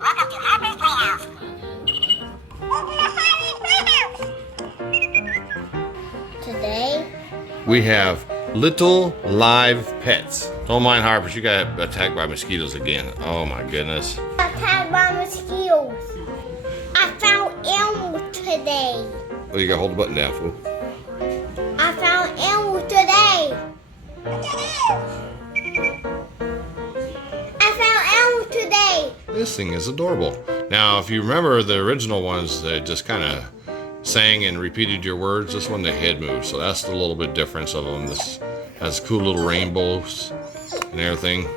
Welcome to Harper's Playhouse. Today, we have little live pets. Don't mind Harper, she got attacked by mosquitoes again. Oh my goodness. attacked by mosquitoes. I found Elmo today. Oh, you gotta hold the button down, fool. I found Elmo today. I found Elmo today. This thing is adorable. Now, if you remember the original ones, they just kind of sang and repeated your words. This one, the head moves, so that's a little bit difference of them. This has cool little rainbows and everything.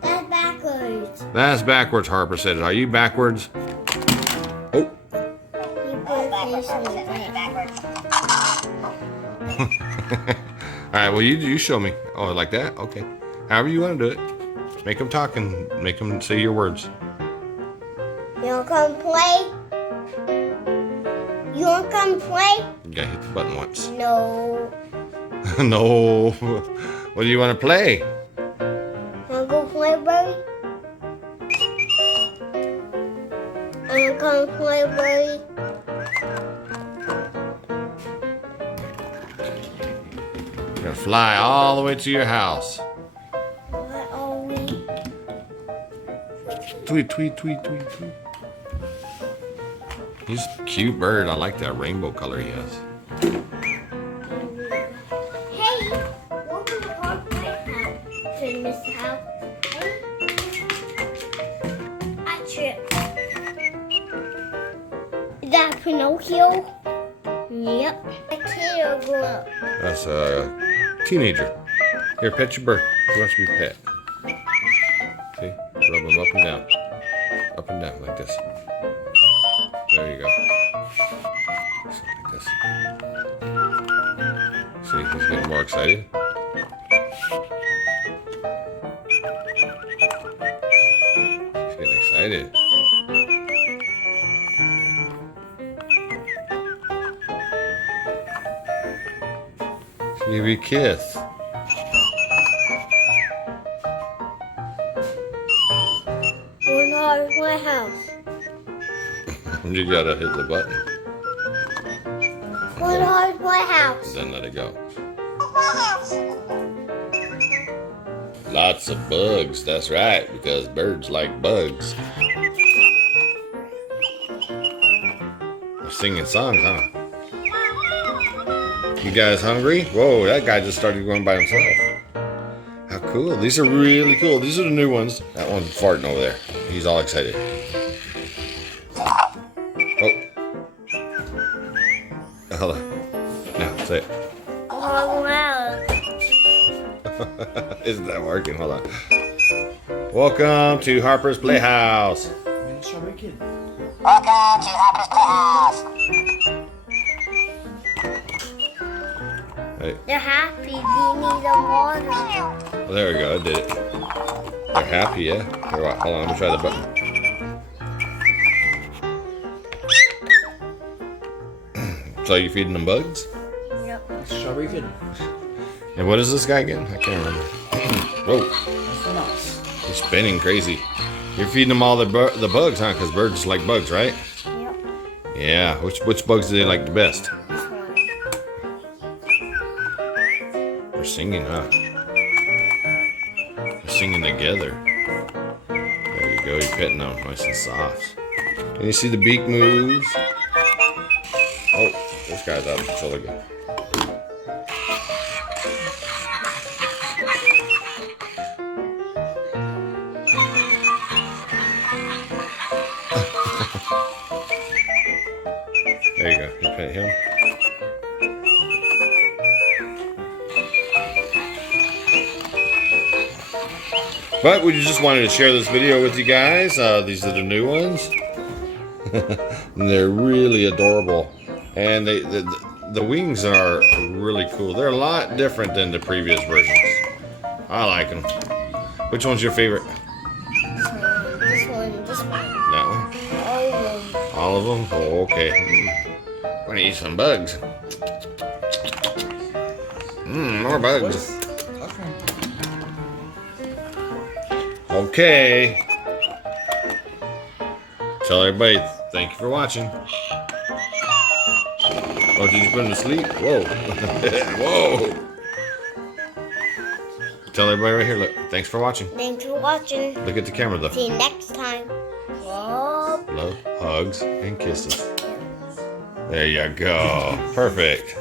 That's backwards. That's backwards, Harper said. Are you backwards? Oh. You put face on it. All right, well, you show me. Oh, like that? Okay. However you want to do it. Make them talk and make them say your words. You wanna come play? You wanna come play? You gotta hit the button once. No. No. What do you want to play? Wanna go play, buddy? Wanna come play, buddy? You're gonna fly all the way to your house. What are we? Tweet, tweet, tweet, tweet, tweet. He's a cute bird. I like that rainbow color he has. Hey, welcome to Harper Playhouse. Said Mr. House. I tripped. Is that Pinocchio? Yep. A kid grew up. That's a teenager. Here, pet your bird. He wants to be pet. See? Rub him up and down. Up and down like this. There you go. Something like this. See, he's getting more excited. He's getting excited. Give you a kiss. We're not at my house. You gotta hit the button. We're not at my house. Then let it go. Lots of bugs, that's right, because birds like bugs. They're singing songs, huh? You guys hungry? Whoa, that guy just started going by himself. How cool. These are really cool. These are the new ones. That one's farting over there. He's all excited. Oh. Hold on. Now, say it. Oh, wow. Isn't that working? Hold on. Welcome to Harper's Playhouse. Welcome to Harper's Playhouse. Hey. They're happy. They need the water. Oh, there we go. I did it. They're happy, yeah? Here, hold on. Let me try the button. So you feeding them bugs? Yep. Strawberry feeding. And what is this guy again? I can't remember. Whoa. He's spinning crazy. You're feeding them all the bugs, huh? Because birds like bugs, right? Yep. Yeah. Which bugs do they like the best? This one. They're singing, huh? They're singing together. There you go. You're petting them nice and soft. Can you see the beak moves? Oh, this guy's out of control again. There you go. You pet him. But we just wanted to share this video with you guys. These are the new ones. And they're really adorable. And the wings are really cool. They're a lot different than the previous versions. I like them. Which one's your favorite? This one. That one? All of them. All of them? Oh, okay. I'm gonna eat some bugs. More bugs. Okay. Okay. Tell everybody thank you for watching. Oh, did you put him to sleep? Whoa. Whoa. Tell everybody right here, look. Thanks for watching. Thanks for watching. Look at the camera though. See you next time. Love. Love, hugs, and kisses. There you go. Perfect.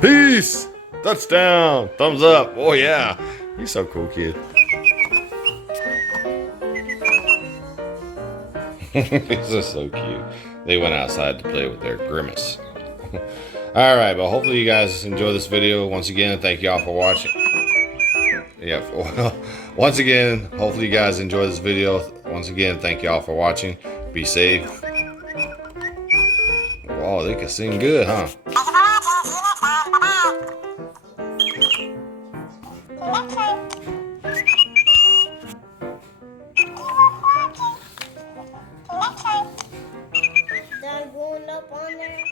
Peace. Touchdown. Thumbs up. Oh yeah. You're so cool, kid. These are so cute. They went outside to play with their grimace. All right, but hopefully you guys enjoy this video. Once again, thank you all for watching. Yeah, well, once again, hopefully you guys enjoy this video. Once again, thank you all for watching. Be safe. Wow, they can sing good, huh? They're going up on there.